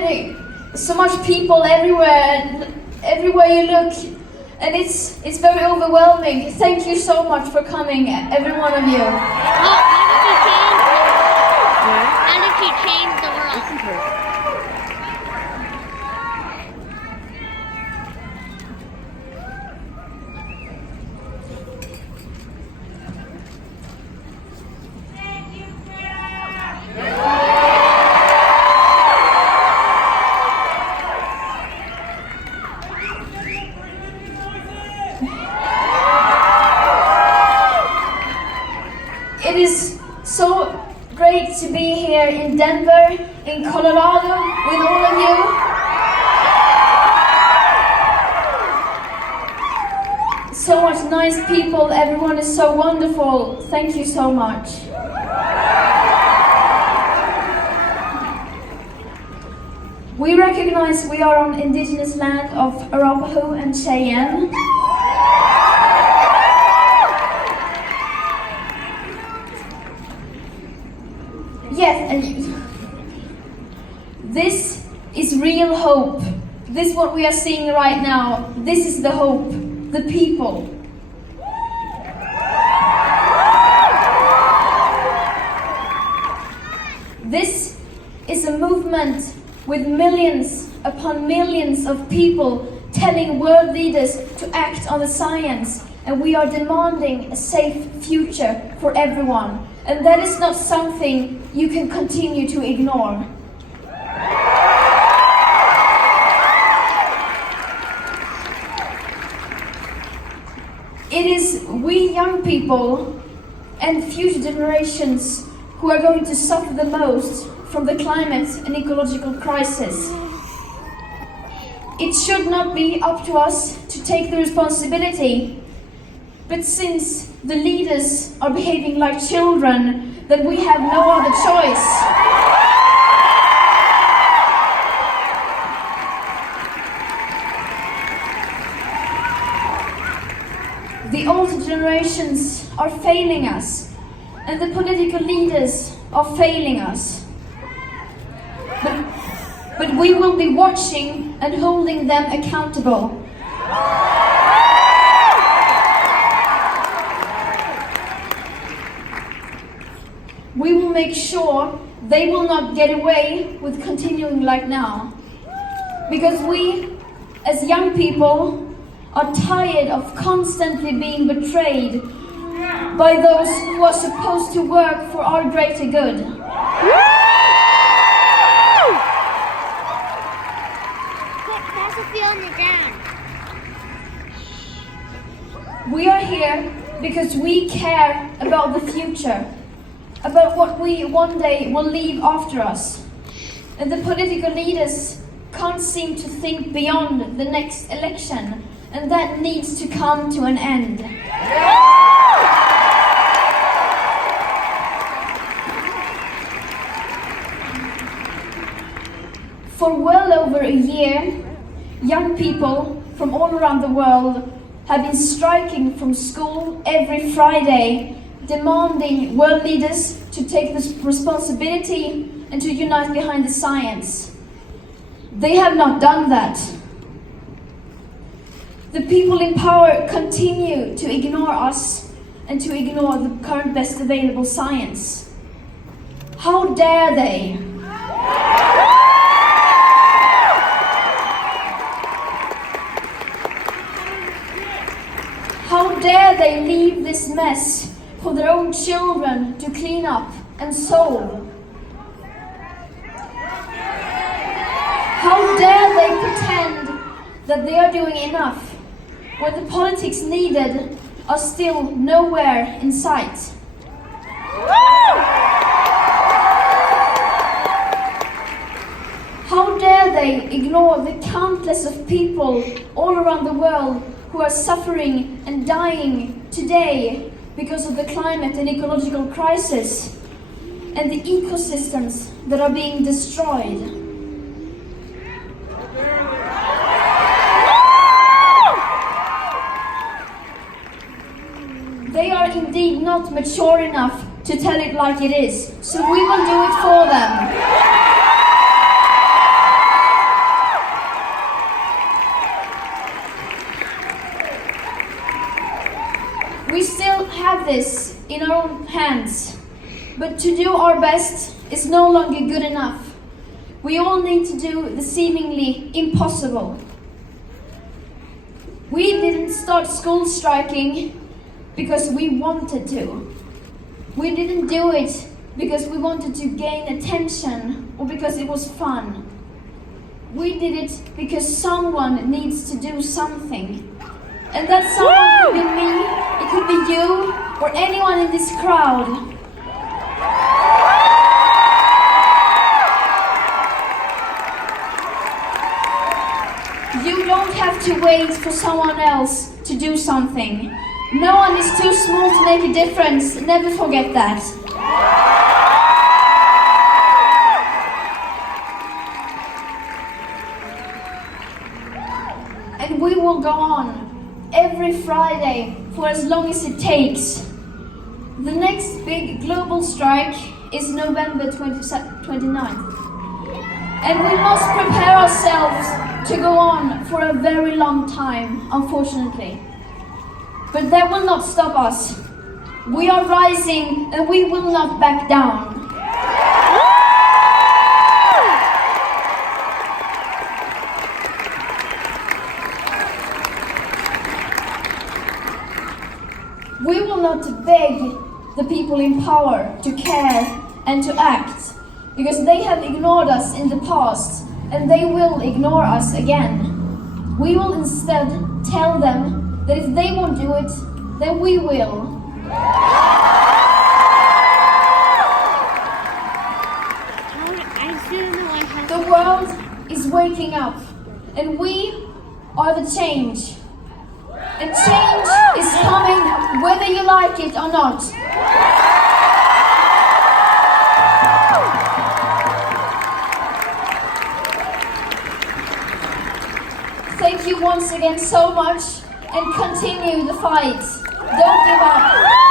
many, so much people everywhere, and everywhere you look, and it's very overwhelming. Thank you so much for coming, every one of you. How did he change the world? Listen to her. It is so great to be here in Denver, in Colorado, with all of you. So much nice people, everyone is so wonderful. Thank you so much. We recognize we are on indigenous land of Arapaho and Cheyenne. Yes, and this is real hope. This is what we are seeing right now. This is the hope, the people. This is a movement with millions upon millions of people telling world leaders to act on the science, and we are demanding a safe future for everyone. And that is not something you can continue to ignore. It is we young people and future generations who are going to suffer the most from the climate and ecological crisis. It should not be up to us to take the responsibility, but since the leaders are behaving like children, then we have no other choice. The older generations are failing us, and the political leaders are failing us. But we will be watching and holding them accountable. We will make sure they will not get away with continuing like now. Because we, as young people, are tired of constantly being betrayed by those who are supposed to work for our greater good. We are here because we care about the future, about what we one day will leave after us. And the political leaders can't seem to think beyond the next election, and that needs to come to an end. For well over a year, young people from all around the world have been striking from school every Friday, demanding world leaders to take this responsibility and to unite behind the science. They have not done that. The people in power continue to ignore us and to ignore the current best available science. How dare they? How dare they leave this mess for their own children to clean up and solve? How dare they pretend that they are doing enough when the politics needed are still nowhere in sight? How dare they ignore the countless of people all around the world who are suffering and dying today because of the climate and ecological crisis, and the ecosystems that are being destroyed? They are indeed not mature enough to tell it like it is, so we will do it for them. We still have this in our own hands, but to do our best is no longer good enough. We all need to do the seemingly impossible. We didn't start school striking because we wanted to. We didn't do it because we wanted to gain attention or because it was fun. We did it because someone needs to do something. And that someone could be me, it could be you, or anyone in this crowd. You don't have to wait for someone else to do something. No one is too small to make a difference. Never forget that. And we will go on every Friday for as long as it takes. The next big global strike is November 29th. And we must prepare ourselves to go on for a very long time, unfortunately. But that will not stop us. We are rising and we will not back down. We will not beg the people in power to care and to act, because they have ignored us in the past and they will ignore us again. We will instead tell them that if they won't do it, then we will. The world is waking up, and we are the change. And change is coming whether you like it or not. Thank you once again so much, and continue the fight. Don't give up.